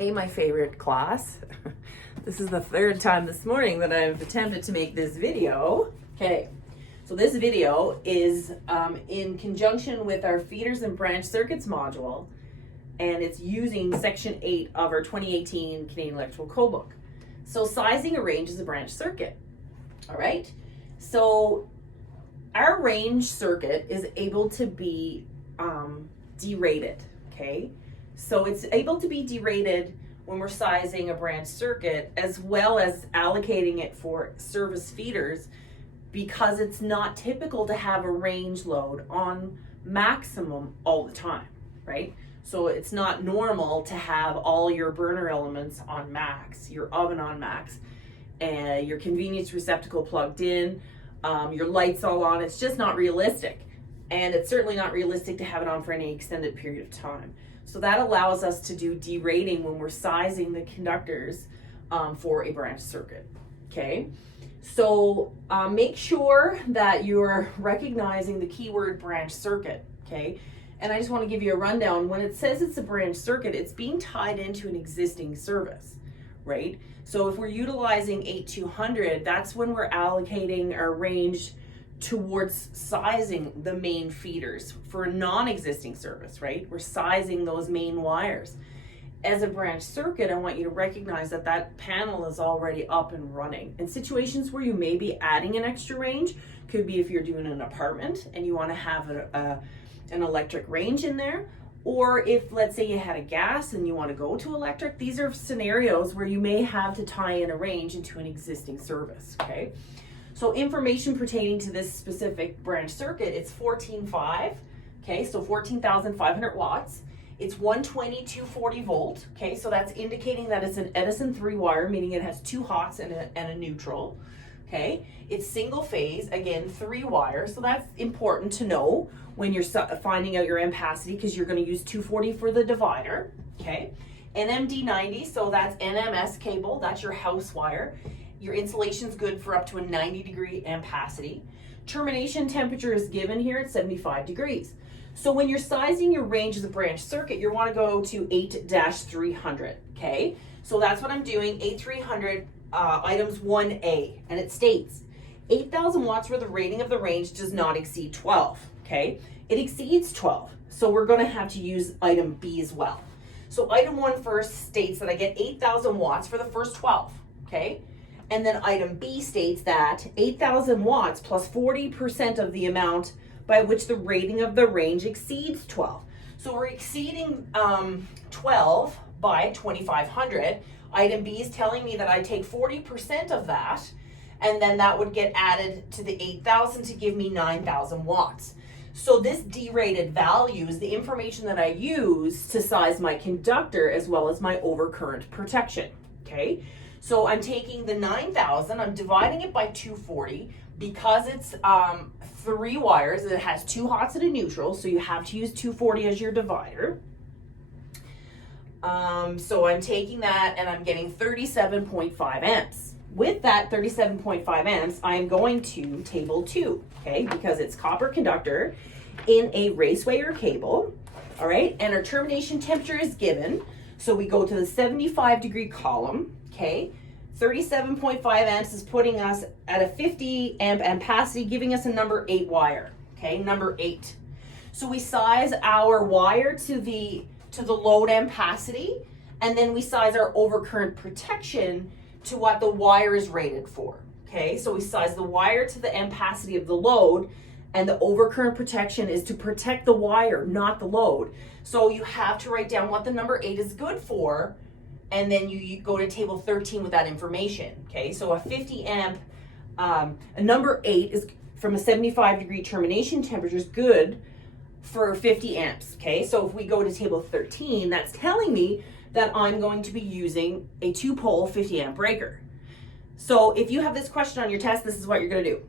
Hey, my favorite class. This is the third time this morning that I've attempted to make this video. Okay, so this video is in conjunction with our feeders and branch circuits module, and it's using section 8 of our 2018 Canadian Electrical Code Book. So sizing a range is a branch circuit. All right, so our range circuit is able to be derated, okay? So it's able to be derated when we're sizing a branch circuit, as well as allocating it for service feeders, because it's not typical to have a range load on maximum all the time, right? So it's not normal to have all your burner elements on max, your oven on max, and your convenience receptacle plugged in, your lights all on. It's just not realistic. And it's certainly not realistic to have it on for any extended period of time. So that allows us to do derating when we're sizing the conductors for a branch circuit, okay? So make sure that you're recognizing the keyword branch circuit, okay? And I just want to give you a rundown. When it says it's a branch circuit, it's being tied into an existing service, right? So if we're utilizing 8200, that's when we're allocating our range towards sizing the main feeders for a non-existing service, right? We're sizing those main wires. As a branch circuit, I want you to recognize that that panel is already up and running. In situations where you may be adding an extra range, could be if you're doing an apartment and you want to have an electric range in there, or if, let's say, you had a gas and you want to go to electric. These are scenarios where you may have to tie in a range into an existing service, okay? So information pertaining to this specific branch circuit, it's 14.5, okay, so 14,500 watts. It's 120, 240 volt, okay, so that's indicating that it's an Edison 3-wire, meaning it has 2 hots and a neutral, okay. It's single phase, again, 3 wires, so that's important to know when you're finding out your ampacity, because you're going to use 240 for the divider, okay. NMD90, so that's NMS cable, that's your house wire. Your insulation's good for up to a 90-degree ampacity. Termination temperature is given here at 75 degrees. So when you're sizing your range as a branch circuit, you want to go to 8-300, okay? So that's what I'm doing, 8300 items 1A, and it states 8,000 watts where the rating of the range does not exceed 12, okay? It exceeds 12, so we're going to have to use item B as well. So item 1 first states that I get 8,000 watts for the first 12, okay? And then item B states that 8,000 watts plus 40% of the amount by which the rating of the range exceeds 12. So we're exceeding 12 by 2,500. Item B is telling me that I take 40% of that, and then that would get added to the 8,000 to give me 9,000 watts. So this derated value is the information that I use to size my conductor as well as my overcurrent protection, okay? So I'm taking the 9,000, I'm dividing it by 240 because it's 3 wires and it has 2 hots and a neutral, so you have to use 240 as your divider. So I'm taking that and I'm getting 37.5 amps. With that 37.5 amps, I'm going to table 2, okay, because it's copper conductor in a raceway or cable, all right, and our termination temperature is given. So we go to the 75-degree column, okay? 37.5 amps is putting us at a 50 amp ampacity, giving us a number 8 wire, okay? Number 8. So we size our wire to the load ampacity, and then we size our overcurrent protection to what the wire is rated for, okay? So we size the wire to the ampacity of the load, and the overcurrent protection is to protect the wire, not the load. So you have to write down what the number 8 is good for, and then you go to table 13 with that information, okay? So a 50 amp, a number 8 is from a 75-degree termination temperature is good for 50 amps, okay? So if we go to table 13, that's telling me that I'm going to be using a 2-pole 50 amp breaker. So if you have this question on your test, this is what you're gonna do,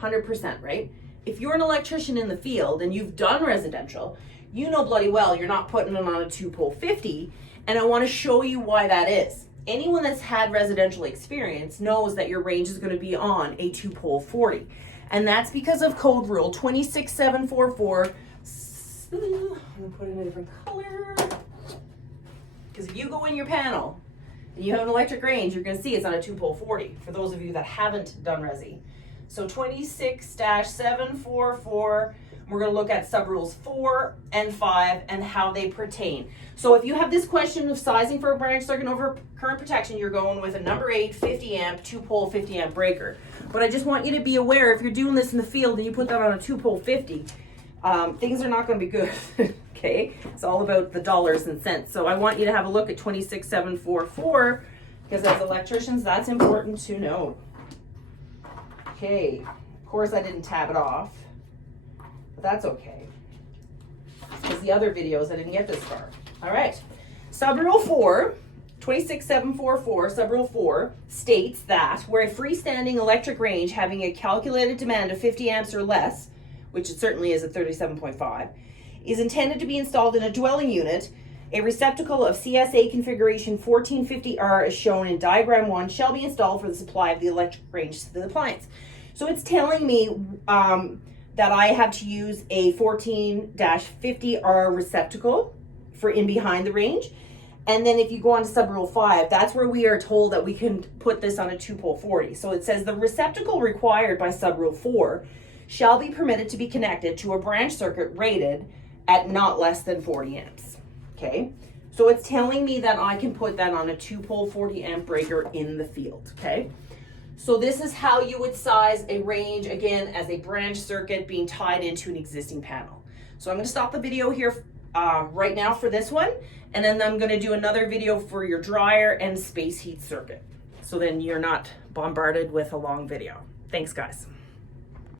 100%, right? If you're an electrician in the field and you've done residential, you know bloody well you're not putting it on a 2-pole 50, and I want to show you why that is. Anyone that's had residential experience knows that your range is going to be on a 2-pole 40, and that's because of code rule 26744. I'm going to put it in a different color. Because if you go in your panel and you have an electric range, you're going to see it's on a 2-pole 40, for those of you that haven't done Resi. So 26-744, we're going to look at subrules 4 and 5 and how they pertain. So if you have this question of sizing for a branch circuit over current protection, you're going with a number 8 50 amp 2-pole 50 amp breaker. But I just want you to be aware, if you're doing this in the field and you put that on a 2-pole 50, things are not going to be good. Okay, it's all about the dollars and cents. So I want you to have a look at 26-744, because as electricians, that's important to know. Okay, of course I didn't tab it off, but that's okay, because the other videos I didn't get this far. All right, subrule 4, 26-744, subrule 4 states that where a freestanding electric range having a calculated demand of 50 amps or less, which it certainly is at 37.5, is intended to be installed in a dwelling unit, a receptacle of CSA configuration 1450R as shown in diagram 1 shall be installed for the supply of the electric range to the appliance. So it's telling me that I have to use a 14-50R receptacle for in behind the range. And then if you go on to subrule 5, that's where we are told that we can put this on a 2-pole 40. So it says the receptacle required by subrule 4 shall be permitted to be connected to a branch circuit rated at not less than 40 amps. Okay, so it's telling me that I can put that on a 2-pole 40 amp breaker in the field. Okay, so this is how you would size a range, again, as a branch circuit being tied into an existing panel. So I'm going to stop the video here right now for this one, and then I'm going to do another video for your dryer and space heat circuit, so then you're not bombarded with a long video. Thanks, guys.